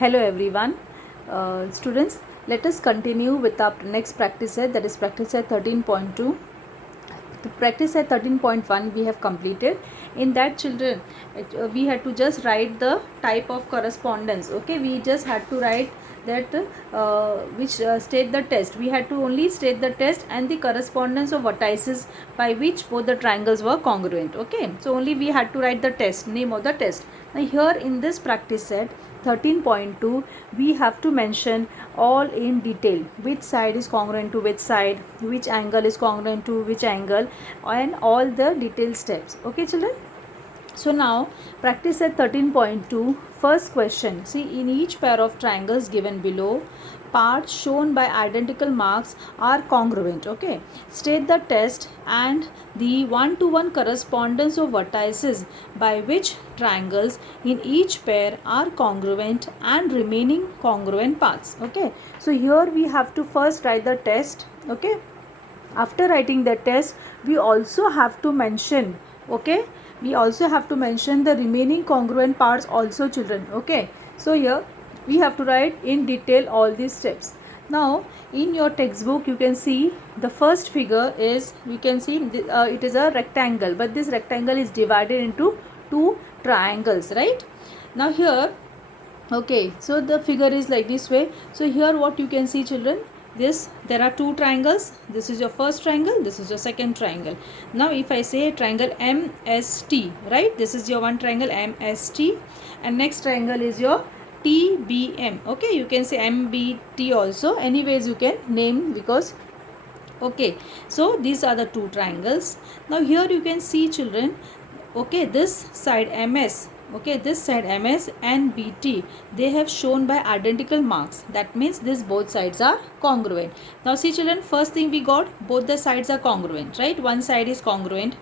Hello everyone. Students, let us continue with our next practice set, that is practice set 13.2. The practice set 13.1 we have completed. In that, children, we had to just write the type of correspondence. Okay, we just had to write that which state the test. We had to only state the test and the correspondence of vertices by which both the triangles were congruent. Okay, so only we had to write the test, name of the test. Now here in this practice set 13.2, we have to mention all in detail which side is congruent to which side, which angle is congruent to which angle, and all the detailed steps. Okay children, so now practice at 13.2. First question, see, in each pair of triangles given below, parts shown by identical marks are congruent. Okay, state the test and the one-to-one correspondence of vertices by which triangles in each pair are congruent and remaining congruent parts. Okay, so here we have to first write the test. Okay, after writing the test we also have to mention, okay, we also have to mention the remaining congruent parts also, children. Okay, so here we have to write in detail all these steps. Now in your textbook you can see the first figure is, you can see it is a rectangle, but this rectangle is divided into two triangles, right? Now here, okay, so the figure is like this way. So here what you can see, children, this, there are two triangles. This is your first triangle, this is your second triangle. Now if I say triangle MST, right, this is your one triangle MST, and next triangle is your TBM. Okay, you can say MBT also, anyways you can name, because okay, so these are the two triangles. Now here you can see, children, okay, this side MS, okay, this side MS and BT, they have shown by identical marks. That means this both sides are congruent. Now see, children, first thing we got, both the sides are congruent, right? One side is congruent.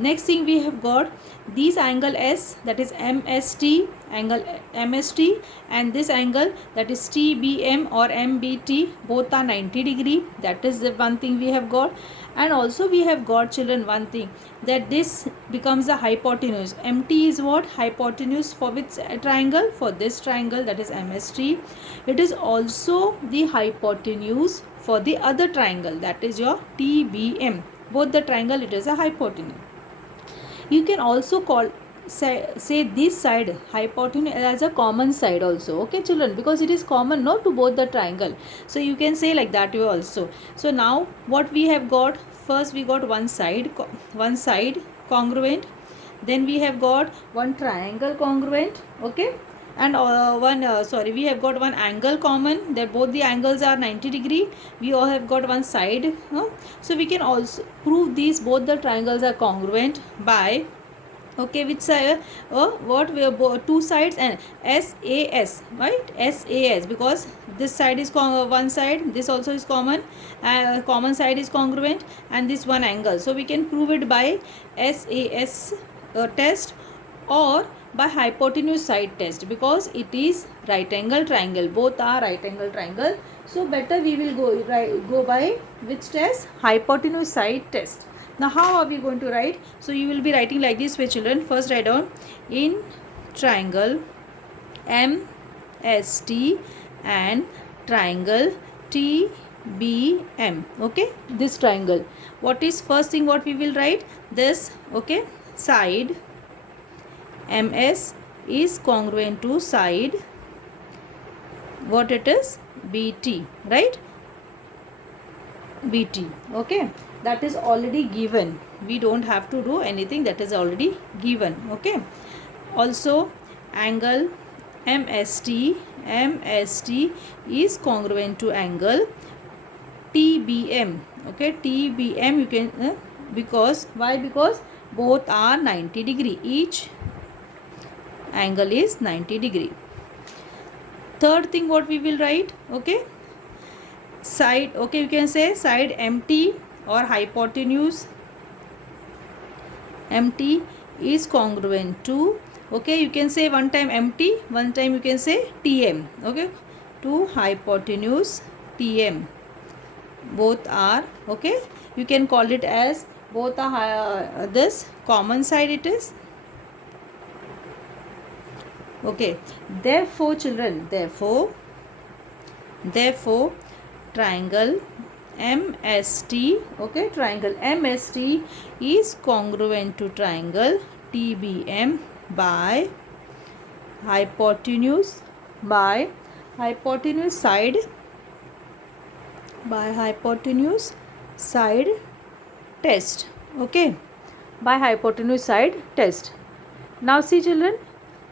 Next thing we have got this angle S, that is MST, angle MST, and this angle, that is TBM or MBT, both are 90 degree. That is the one thing we have got. And also we have got, children, one thing, that this becomes a hypotenuse. MT is what? Hypotenuse for which triangle? For this triangle, that is MST. It is also the hypotenuse for the other triangle, that is your TBM. Both the triangle, it is a hypotenuse. You can also call say this side hypotenuse as a common side also. Okay children, because it is common, no, to both the triangle, so you can say like that way also. So now what we have got, first we got one side congruent, then we have got one triangle congruent, okay, and we have got one angle common, that both the angles are 90 degree. We all have got one side, so we can also prove these both the triangles are congruent by, okay, which side, what we have two sides and SAS, right? SAS, because this side is one side, this also is common, common side is congruent, and this one angle, so we can prove it by SAS test or by hypotenuse side test, because it is right angle triangle, both are right angle triangle. So better we will go by which test? Hypotenuse side test. Now how are we going to write? So you will be writing like this way, children. First write down, in triangle MST and triangle TBM. Okay, this triangle, what is first thing what we will write? This, okay, side MS is congruent to side, what it is? BT, right? BT, okay, that is already given. We don't have to do anything, that is already given. Okay, also angle MST is congruent to angle TBM. Okay, TBM you can because why? Because both are 90 degree, each angle is 90 degree. Third thing what we will write, okay, side, okay, you can say side MT or hypotenuse MT is congruent to, okay, you can say one time MT, one time you can say TM, okay, to hypotenuse TM, both are, okay, you can call it as both are this common side, it is Okay, therefore children, therefore triangle MST, okay, triangle MST is congruent to triangle TBM by hypotenuse side test. Okay, by hypotenuse side test. Now see children,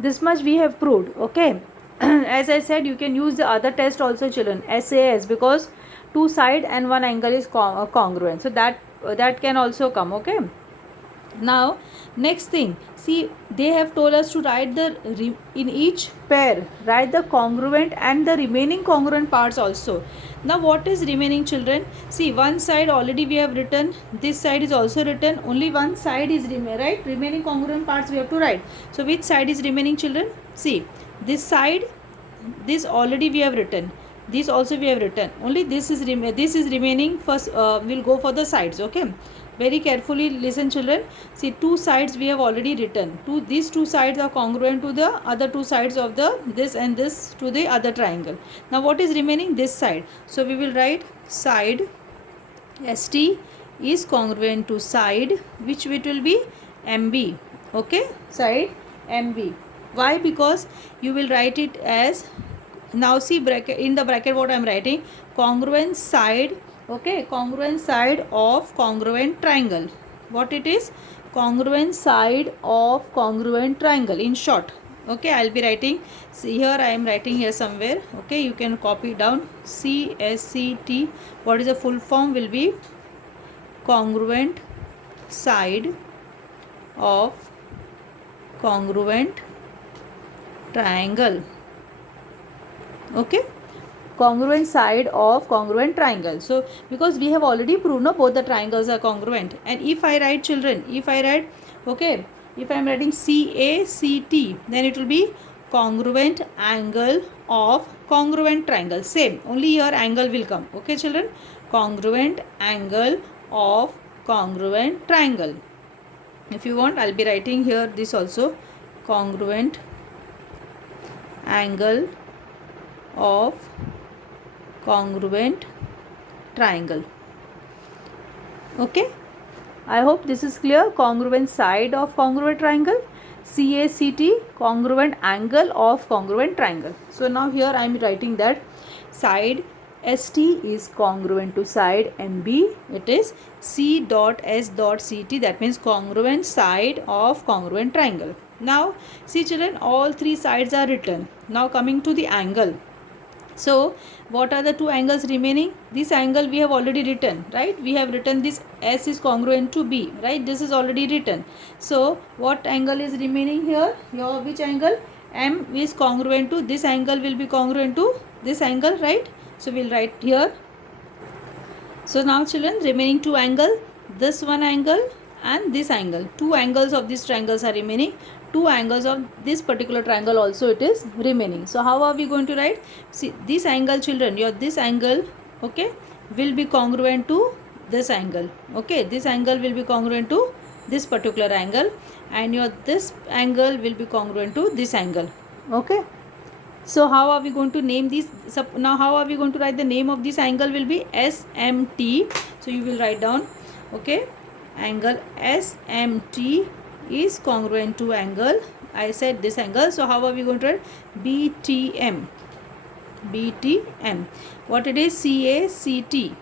this much we have proved. Okay, as I said, you can use the other test also children, SAS, because two side and one angle is congruent, so that can also come. Okay, now next thing, see, they have told us to write in each pair write the congruent and the remaining congruent parts also. Now what is remaining children? See, one side already we have written, this side is also written, only one side is right, remaining congruent parts we have to write. So which side is remaining children? See, this side, this already we have written, this also we have written, only this is remaining. First we'll go for the sides. Okay, very carefully listen children. See, two sides we have already written, these two sides are congruent to the other two sides of the this and this to the other triangle. Now what is remaining? This side. So we will write side ST is congruent to side, which it will be MB. Okay, side MB. Why? Because you will write it as, now see, bracket, in the bracket what I am writing, congruent side. Okay, congruent side of congruent triangle. What it is? Congruent side of congruent triangle, in short. Okay, I'll be writing, see here I am writing here somewhere. Okay, you can copy down, CSCT. What is the full form? Will be congruent side of congruent triangle. Okay, congruent side of congruent triangle. So because we have already proved no, both the triangles are congruent. And if I write children, if I write, okay, if I am writing CACT, then it will be congruent angle of congruent triangle. Same, only here angle will come. Okay children, congruent angle of congruent triangle. If you want, I'll be writing here this also, congruent angle of congruent triangle. Okay, I hope this is clear. Congruent side of congruent triangle, CACT, congruent angle of congruent triangle. So now here I am writing that side ST is congruent to side MB. It is C dot S dot CT, that means congruent side of congruent triangle. Now see children, all three sides are written. Now coming to the angle. So what are the two angles remaining? This angle we have already written, right? We have written this S is congruent to B, right? This is already written. So what angle is remaining here? Your which angle? M is congruent to this angle, will be congruent to this angle, right? So we'll write here. So now children, remaining two angle, this one angle and this angle. Two angles of these triangles are remaining. Two angles of this particular triangle also it is remaining. So how are we going to write? See, this angle children, your this angle, okay, will be congruent to this angle. Okay, this angle will be congruent to this particular angle, and your this angle will be congruent to this angle. Okay, so how are we going to name these? Now how are we going to write the name of this angle? Will be SMT. So you will write down, okay, angle SMT is congruent to angle, I said this angle. So how are we going to write? BTM. What it is? CACT.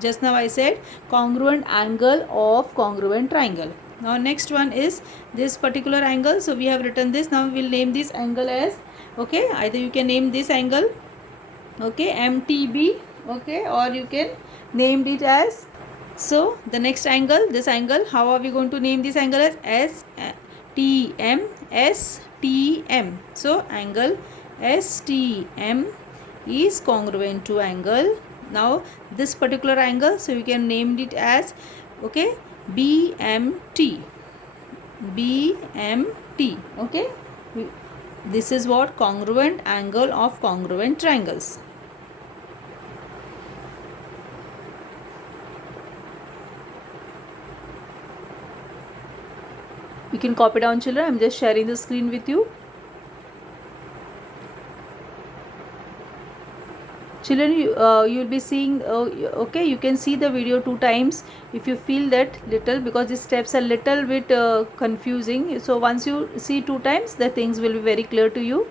Just now I said congruent angle of congruent triangle. Now next one is this particular angle. So we have written this. Now we will name this angle as, okay, either you can name this angle, okay, MTB, okay, or you can name it as, so the next angle, this angle, how are we going to name this angle? As STM. So angle STM is congruent to angle. Now this particular angle, so you can name it as, okay, BMT. Okay, this is what congruent angle of congruent triangles. You can copy down children. I'm just sharing the screen with you. Children, you'll be seeing, okay, you can see the video 2 times if you feel that little, because these steps are little bit confusing. So once you see 2 times, the things will be very clear to you.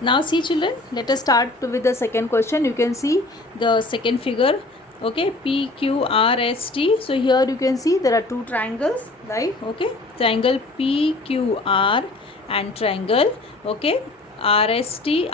Now see children, let us start with the second question. You can see the second figure, okay, PQRST. So here you can see there are 2 triangles, right? Okay, triangle PQR and triangle, okay, RST,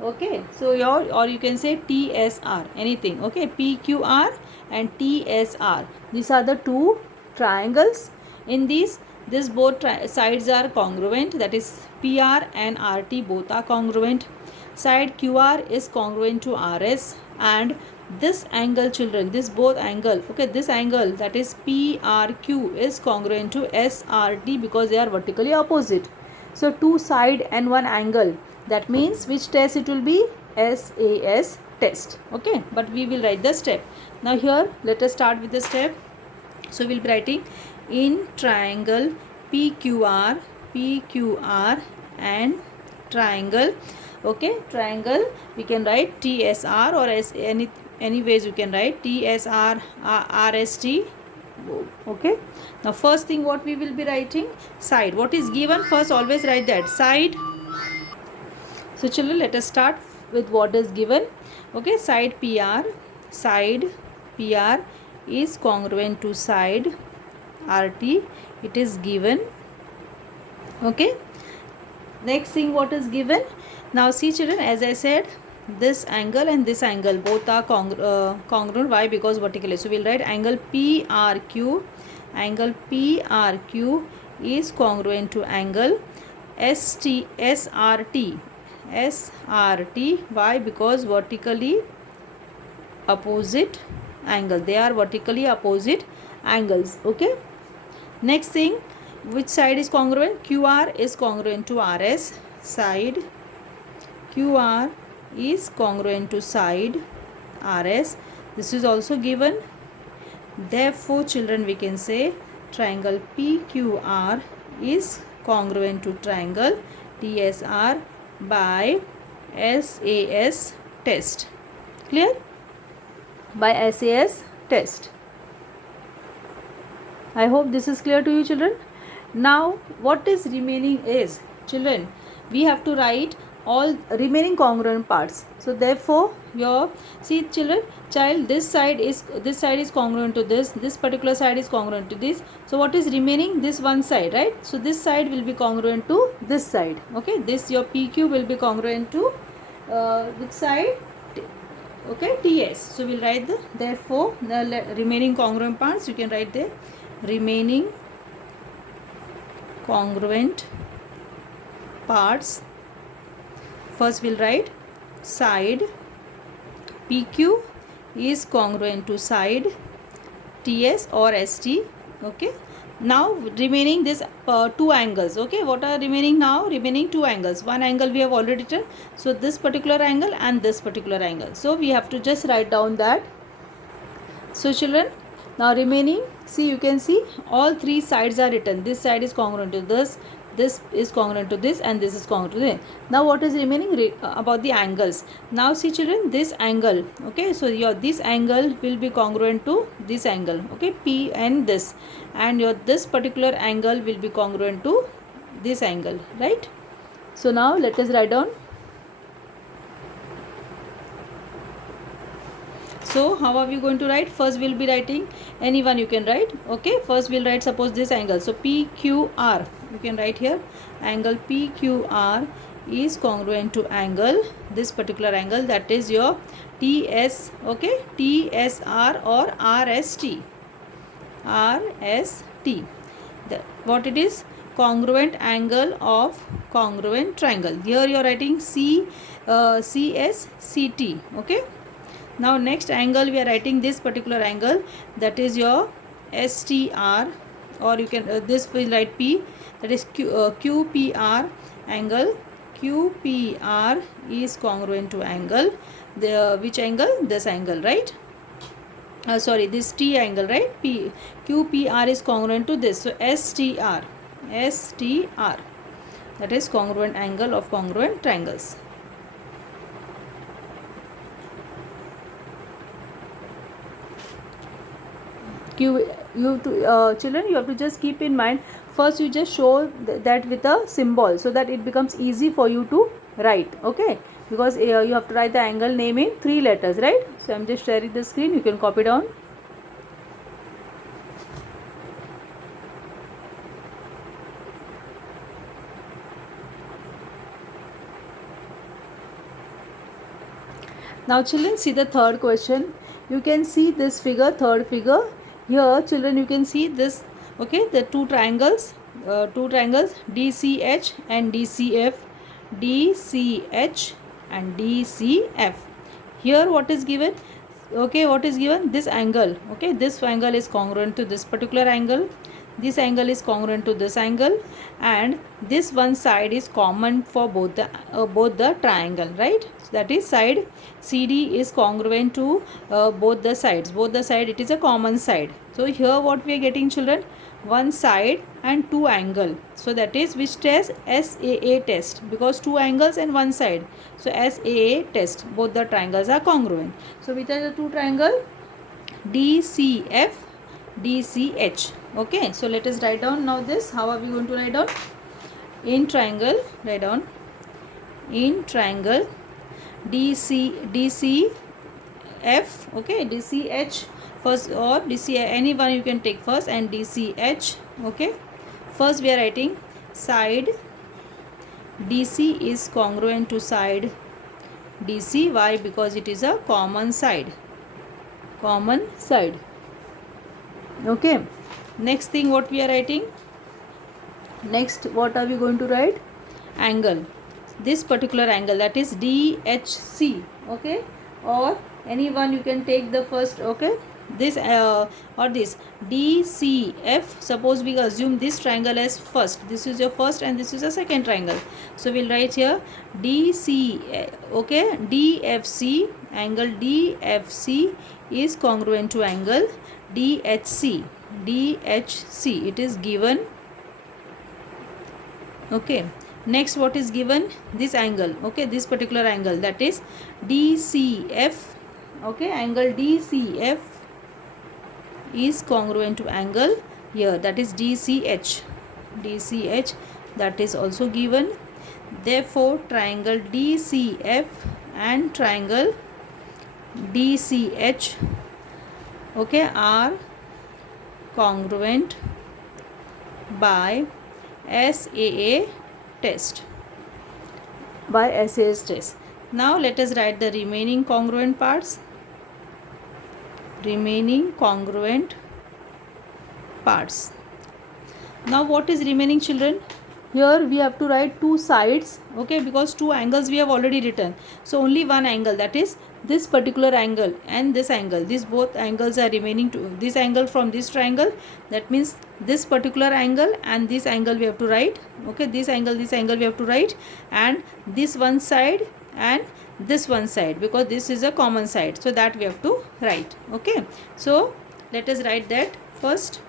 okay. So your, or you can say TSR, anything, okay, PQR and TSR. These are the 2 triangles. In these, this both sides are congruent, that is PR and RT both are congruent. Side QR is congruent to RS, and this angle children, this both angle, okay, this angle, that is PRQ, is congruent to SRT because they are vertically opposite. So 2 side and 1 angle, that means which test it will be? SAS test, okay. But we will write the step. Now here let us start with the step. So we'll be writing in triangle PQR and triangle, okay, triangle, we can write TSR or any ways you can write TSR RST, okay. Now first thing what we will be writing, side. What is given first, always write that side. So children, let us start with what is given, okay. Side PR is congruent to side RT, it is given, okay. Next thing what is given, now see children, as I said, this angle and this angle both are congruent. Why? Because vertically. So we'll write angle PRQ is congruent to angle SRT. Why? Because vertically opposite angle, they are vertically opposite angles, okay. Next thing, which side is congruent? QR is congruent to RS, side QR is congruent to side RS. This is also given. Therefore children, we can say triangle PQR is congruent to triangle TSR by SAS test. Clear? By SAS test. I hope this is clear to you children. Now what is remaining is, children, we have to write all remaining congruent parts. So therefore your, see children, child, this side is congruent to this particular side is congruent to this. So what is remaining? This one side, right? So this side will be congruent to this side, okay. This your PQ will be congruent to which side? Okay, TS. So we'll write the, therefore the remaining congruent parts, you can write the remaining congruent parts. First we'll write side PQ is congruent to side TS or ST, okay. Now remaining this 2 angles, okay. What are remaining now? Remaining 2 angles. One angle we have already written, so this particular angle and this particular angle, so we have to just write down that. So children, now remaining, see, you can see all 3 sides are written. This side is congruent to this is congruent to this, and this is congruent to this. Now what is remaining? About the angles. Now see children, this angle, okay, so your this angle will be congruent to this angle, okay, P and this, and your this particular angle will be congruent to this angle, right? So now let us write down. So how are we going to write? First we'll be writing, anyone you can write, okay. First we'll write, suppose this angle, so PQR, you can write here angle PQR is congruent to angle, this particular angle, that is your TS, okay, TSR or RST. What it is? Congruent angle of congruent triangle. Here you are writing CSCT, okay. Now next angle we are writing this particular angle, that is your STR, or you can this will write P, that is QPR angle. QPR is congruent to angle, the which angle? This angle, right? sorry, this T angle, right? QPR is congruent to this. So STR, that is congruent angle of congruent triangles. Children, you have to just keep in mind, first you just show that with a symbol, so that it becomes easy for you to write. Okay, because you have to write the angle name in 3 letters, right? So I'm just sharing the screen, you can copy down. Now children, see the third question. You can see this figure, third figure. Here children, you can see this, okay, the two triangles DCH and DCF, DCH and DCF. Here what is given? Okay, what is given? This angle. Okay, this angle is congruent to this particular angle, this angle is congruent to this angle, and this one side is common for both the triangle, right? So that is side CD is congruent to both the sides. It is a common side. So here what we are getting, children? One side and two angle. So that is which test? SAA test, because two angles and one side. So SAA test, both the triangles are congruent. So which are the two triangle? DCF, DCH. Okay, so let us write down now this. How are we going to write down? In triangle, write down in triangle DCF, okay, DCH first, or DC, any one you can take first, and DCH. Okay, first we are writing side DC is congruent to side DC. Why? Because it is a common side. Okay, next thing what we are writing? Next what are we going to write? Angle. This particular angle, that is DHC. Okay, or anyone you can take the first. Okay, this or this DCF. Suppose we assume this triangle as first, this is your first and this is a second triangle. So we'll write here DC. Okay, DFC, angle DFC is congruent to angle DHC. It is given. Okay, next what is given? This angle. Okay, this particular angle, that is DCF. Okay, angle DCF is congruent to angle here, that is DCH. That is also given. Therefore triangle DCF and triangle DCH, okay, are congruent by SAA test. Now let us write the remaining congruent parts. Now what is remaining, children? Here we have to write two sides, okay, because two angles we have already written. So only one angle, that is this particular angle and this angle. These both angles are remaining to this angle from this triangle. That means this particular angle and this angle we have to write. Okay, this angle we have to write, and this one side and this one side, because this is a common side, so that we have to write. Okay, so let us write that first.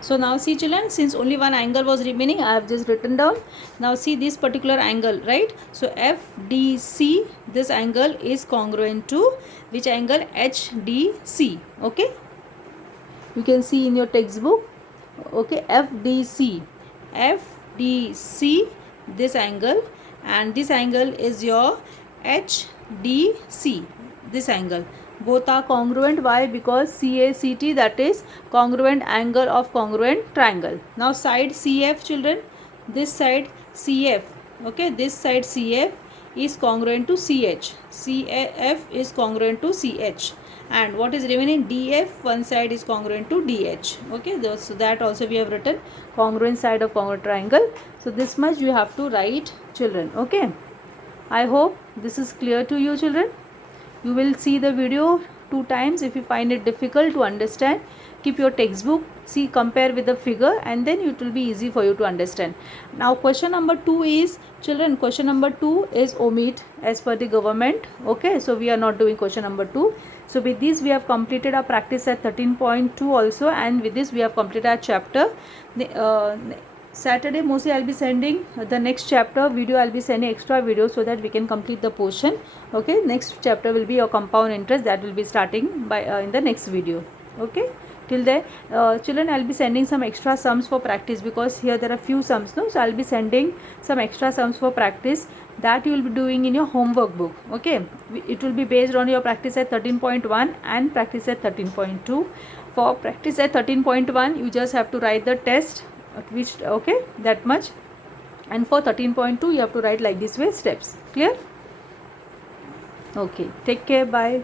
So now see, children, since only one angle was remaining, I have just written down. Now see this particular angle, right? So FDC, this angle is congruent to which angle? HDC. Okay, you can see in your textbook. Okay, FDC, this angle, and this angle is your HDC, this angle. Both are congruent. Why? Because CACT, that is congruent angle of congruent triangle. Now side CF, children, this side CF, okay, this side CF is congruent to CH. CF is congruent to CH. And what is remaining? DF, one side is congruent to DH. Okay, so that also we have written congruent side of congruent triangle. So this much you have to write, children. Okay, I hope this is clear to you, children. You will see the video 2 times. If you find it difficult to understand, keep your textbook, see, compare with the figure, and then it will be easy for you to understand. Now question number 2 is, children, question number 2 is omit as per the government. Okay, so we are not doing question number 2. So with this we have completed our practice at 13.2 also, and with this we have completed our chapter. Saturday mostly I'll be sending the next chapter video. I'll be sending extra video so that we can complete the portion. Okay, next chapter will be your compound interest, that will be starting by in the next video. Okay, till there, children, I'll be sending some extra sums for practice, because here there are few sums, no, so I'll be sending some extra sums for practice that you will be doing in your homework book. Okay, it will be based on your practice at 13.1 and practice at 13.2. For practice at 13.1 you just have to write the test, which, okay, that much, and for 13.2 you have to write like this way steps. Clear? Okay, take care, bye.